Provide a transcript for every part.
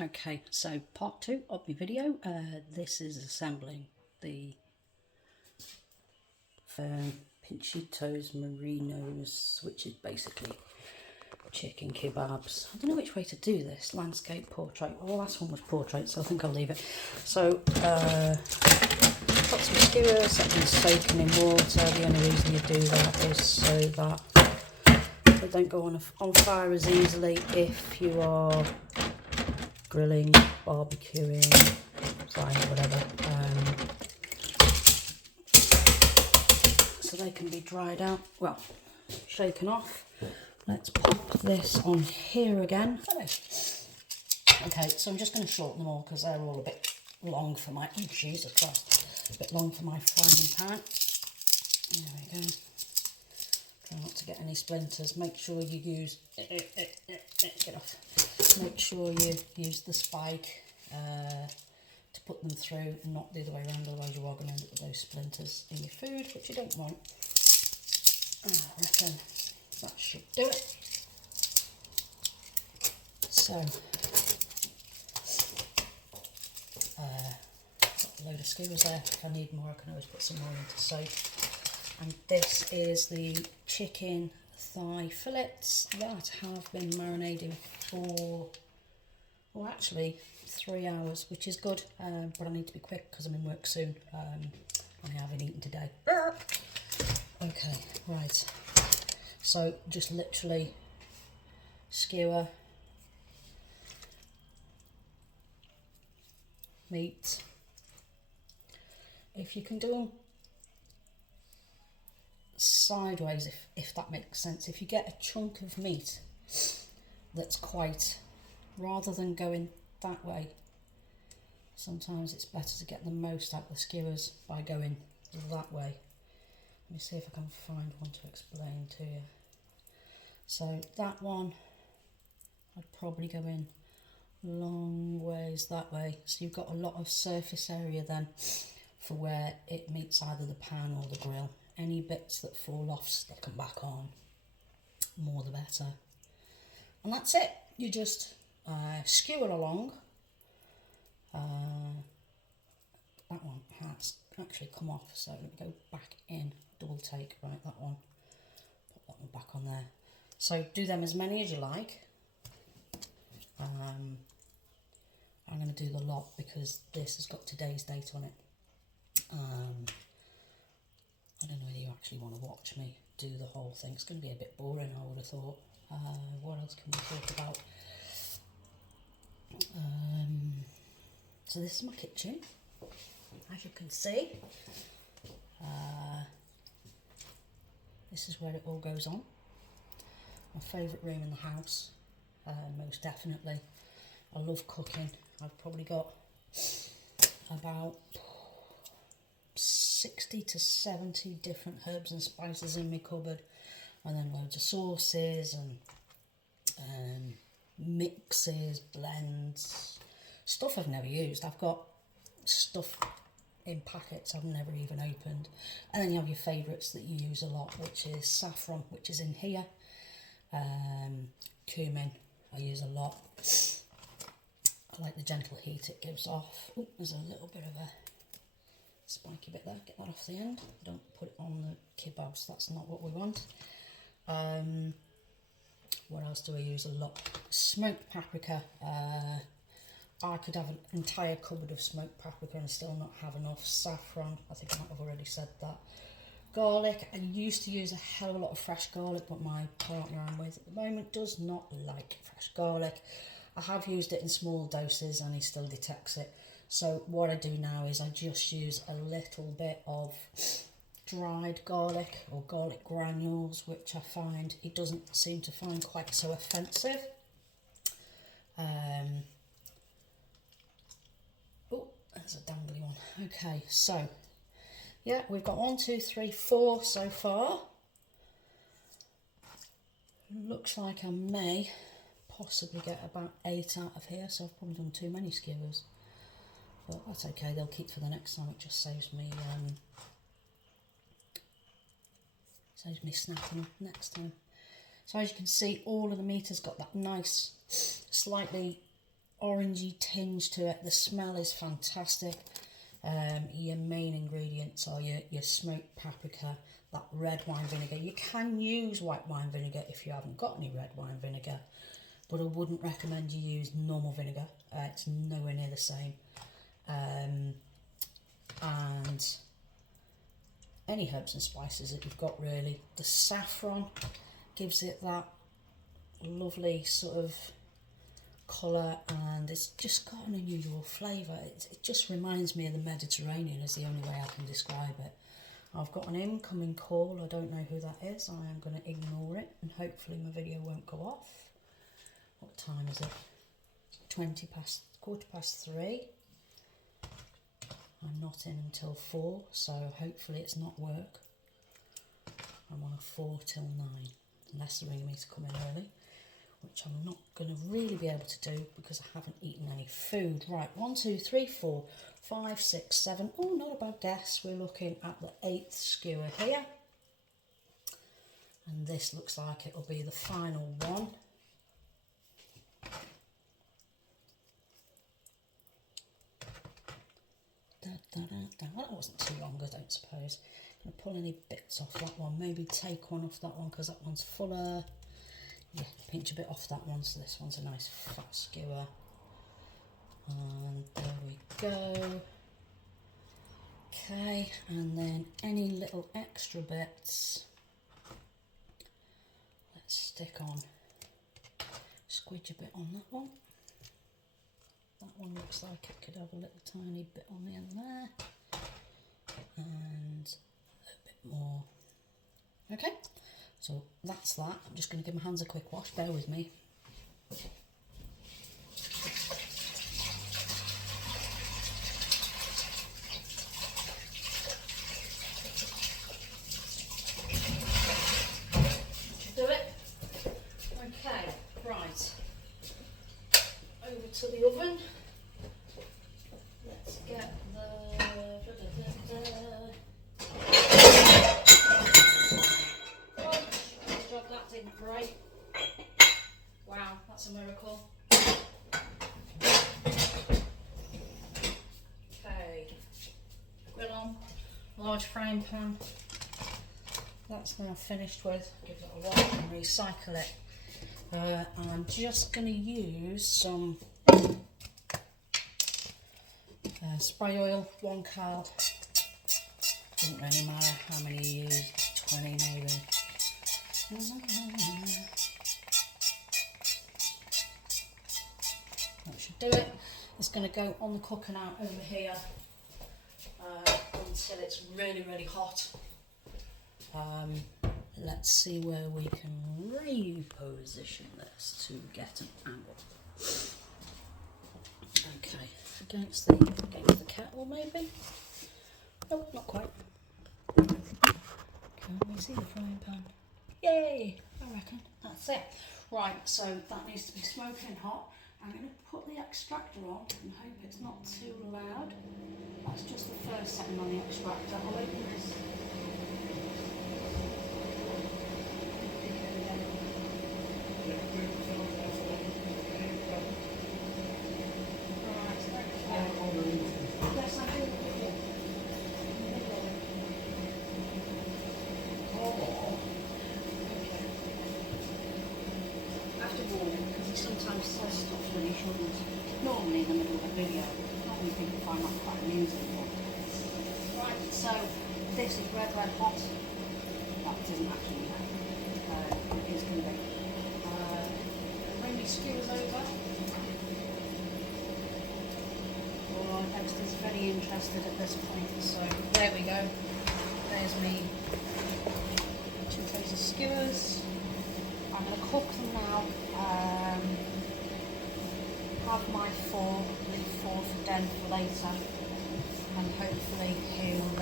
Okay, so part 2 of my video. This is assembling the Pinchitos Merinos, which is basically chicken kebabs. I don't know which way to do this. Landscape, portrait. Well, the last one was portrait, so I think I'll leave it. So, got some skewers, set them soaking in water. The only reason you do that is so that they don't go on fire as easily if you are grilling, barbecuing, frying, whatever. So they can be dried out, well, shaken off. Let's pop this on here again. Okay, so I'm just going to shorten them all because they're all a bit long for my, oh Jesus Christ, a bit long for my frying pan. There we go. Try not to get any splinters. Make sure you use, get off. Make sure you use the spike to put them through and not the other way around, otherwise you are going to end up with those splinters in your food, which you don't want. I reckon that should do it. So, got a load of skewers there. If I need more, I can always put some more into soak. And this is the chicken thigh fillets that have been marinating for, well, actually 3 hours, which is good, but I need to be quick because I'm in work soon. I haven't eaten today. Okay, right. So just literally skewer, meat. If you can do them sideways, if that makes sense. If you get a chunk of meat that's quite, rather than going that way, sometimes it's better to get the most out of the skewers by going that way. Let me see if I can find one to explain to you. So that one, I'd probably go in long ways that way. So you've got a lot of surface area then for where it meets either the pan or the grill. Any bits that fall off, stick them back on. More the better. And that's it. You just skewer along. That one has actually come off, so let me go back in, double take, right, that one, put that one back on there. So do them as many as you like. I'm going to do the lot because this has got today's date on it. I don't know whether you actually want to watch me do the whole thing. It's going to be a bit boring, I would have thought. What else can we talk about? So this is my kitchen, as you can see. This is where it all goes on. My favourite room in the house, most definitely. I love cooking. I've probably got about 60 to 70 different herbs and spices in my cupboard, and then loads of sauces and mixes, blends, stuff I've never used. I've got stuff in packets I've never even opened. And then you have your favourites that you use a lot, which is saffron, which is in here, cumin I use a lot. I like the gentle heat it gives off. Oh, there's a little bit of a spiky bit there, get that off the end. Don't put it on the kebabs, that's not what we want. What else do I use a lot? Smoked paprika. I could have an entire cupboard of smoked paprika and still not have enough. Saffron, I think I might have already said that. Garlic, I used to use a hell of a lot of fresh garlic, but my partner I'm with at the moment does not like fresh garlic. I have used it in small doses and he still detects it. So what I do now is I just use a little bit of dried garlic or garlic granules, which I find he doesn't seem to find quite so offensive. Oh, there's a dangly one. Okay, so yeah, we've got 1, 2, 3, 4 so far. Looks like I may possibly get about 8 out of here, so I've probably done too many skewers. But that's okay, they'll keep for the next time. It just saves me snapping next time. So as you can see, all of the meat has got that nice, slightly orangey tinge to it. The smell is fantastic. Your main ingredients are your smoked paprika, that red wine vinegar. You can use white wine vinegar if you haven't got any red wine vinegar, but I wouldn't recommend you use normal vinegar. It's nowhere near the same. And any herbs and spices that you've got, really. The saffron gives it that lovely sort of colour, and it's just got an unusual flavour. It just reminds me of the Mediterranean, is the only way I can describe it. I've got an incoming call. I don't know who that is. I am going to ignore it, and hopefully my video won't go off. What time is it? 3:15. I'm not in until 4, so hopefully it's not work. I'm on a 4 till 9, unless they ring me to come in early, which I'm not going to really be able to do because I haven't eaten any food. Right, 1, 2, 3, 4, 5, 6, 7. Oh, not a bad guess. We're looking at the 8th skewer here. And this looks like it'll be the final one. Well, that wasn't too long, I don't suppose. I'm going to pull any bits off that one. Maybe take one off that one because that one's fuller. Yeah, pinch a bit off that one, so this one's a nice fat skewer. And there we go. Okay, and then any little extra bits, let's stick on. Squidge a bit on that one. That one looks like it could have a little tiny bit on the end there. And a bit more. Okay, so that's that. I'm just going to give my hands a quick wash. Bear with me. Do it. Okay, right. Over to the oven. Let's get the... Oh, good job that didn't break. Wow, that's a miracle. Okay, grill on, large frying pan. That's now finished with. Give it a wash and recycle it. And I'm just going to use some spray oil, 1 cal. Doesn't really matter how many you use, 20 maybe. That should do it. It's going to go on the cooker now over here until it's really, really hot. Let's see where we can reposition this to get an angle. Okay, against the kettle maybe. Oh, not quite. Can we see the frying pan? Yay! I reckon that's it. Right, so that needs to be smoking hot. I'm going to put the extractor on and hope it's not too loud. That's just the first setting on the extractor. I'll open this. Sometimes says stuff when he shouldn't. Normally in the middle of a video. Normally people find that quite amusing. Right, so this is red hot. That isn't actually red. It is going to be. Bring my skewers over. Oh, Dexter's very interested at this point. So there we go. There's me 2 trays of skewers. I'm going to cook them now. Have my 4, leave 4 for Den for later, and hopefully he'll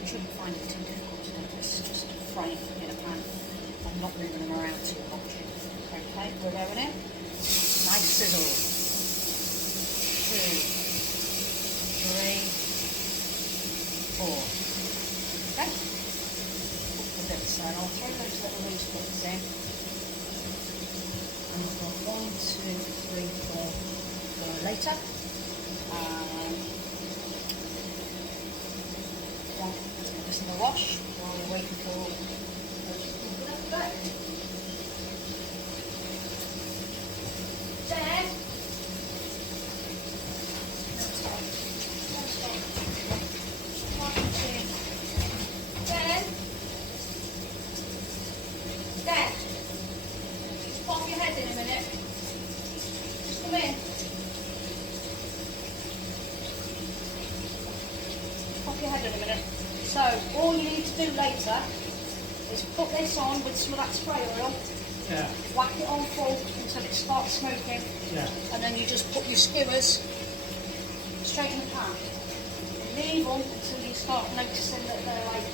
you shouldn't find it too difficult to do this, just fry it in a pan and not moving them around too much. Okay, we're going in. Nice sizzle. 2, 3, 4. Okay. The bits then. I'll throw those little loose bits in. And we've got 1, 2, 3, doing for later. Yeah, just in the wash while we're waiting for those people to go. Dad? No, stop. No, stop. Dad? Dad? Just pop your head in a minute. Just come in. Pop your head in a minute. So, all you need to do later is put this on with some of that spray oil. Yeah. Whack it on full until it starts smoking. Yeah. And then you just put your skewers straight in the pan. Leave them until you start noticing that they're like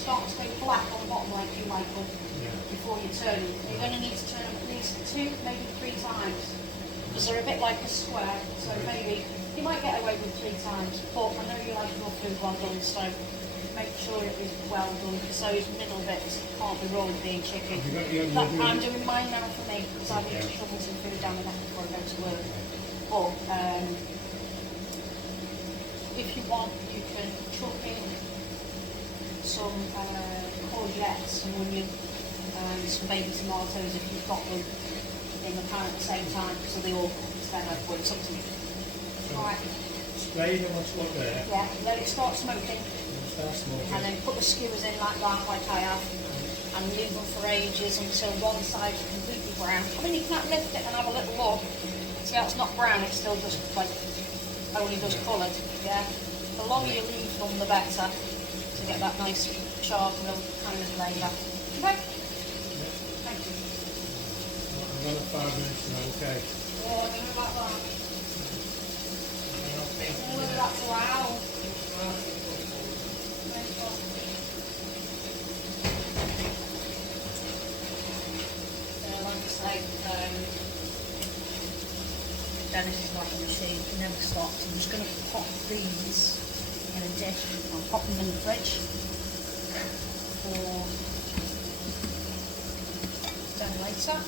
starting to go black on the bottom like you like them. Yeah. Before you turn them. You're going to need to turn them at least 2, maybe 3 times. Because they're a bit like a square, so maybe you might get away with 3 times, but I know you like your food well done, so make sure it is well done, because those middle bits can't be raw with being chicken. I'm doing mine now for me, because I need to shovel some food down the neck before I go to work. But if you want, you can chuck in some courgettes, some onion, some baby tomatoes if you've got them in the pan at the same time, so they all cook together. Well, it's up to you. Right. Spray them what's up there. Yeah, let it start smoking. Start smoking. And then put the skewers in like that, like I have, and leave them for ages until one side is completely brown. I mean, you can lift it and have a little look. See how it's not brown, it's still just like only just coloured. Yeah. The longer you leave them, the better to get that nice charcoal kind of flavour. Okay. Thank you. Another 5 minutes now, okay. Oh, I don't know about that. Whether that's allowed. Yeah, like I say, Dennis is like a machine, he never stops. I'm just going to pop these in a dish. I'll pop them in the fridge for then later.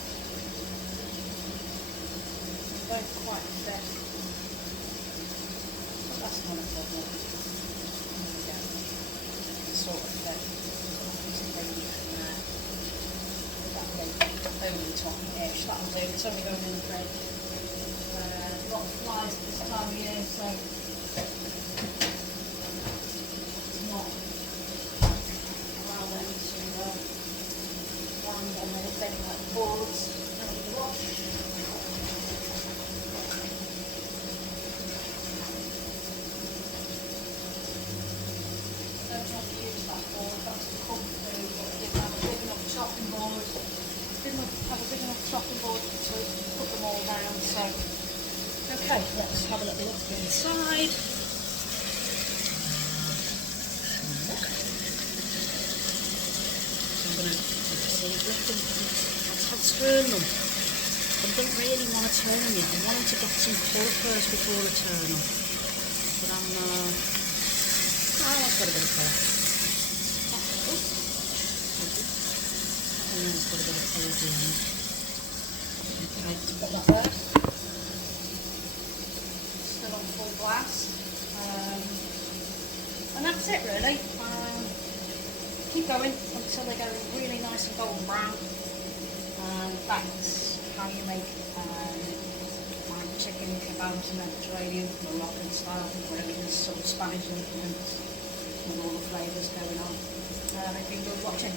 They're both quite thick. But that's not a problem. There we go. It's sort of thick. Piece of bacon in there. That bacon over the top-ish. That'll do. It's only going in the fridge. A lot of flies at this time of year, so it's not allow them to land on anything like boards. And we wash. I don't want to use that board, that's the cooked food, but I didn't have a big enough chopping board. Didn't have a big enough chopping board to put them all down, so okay, let's have a little look inside. I'm going to see lift them. I'll turn them. But I don't really want to turn them yet. I want them to get some colour first before I turn them. But I'm oh, that's got a bit of colour. And then it's got a bit of colour at the end. Okay, let's put that there. Still on full blast. And that's it really. Keep going until they go really nice and golden brown. And that's how you make chicken kebabs in Mediterranean, Moroccan style, where everything's sort of Spanish influence with all the flavours going on. Thank you for watching.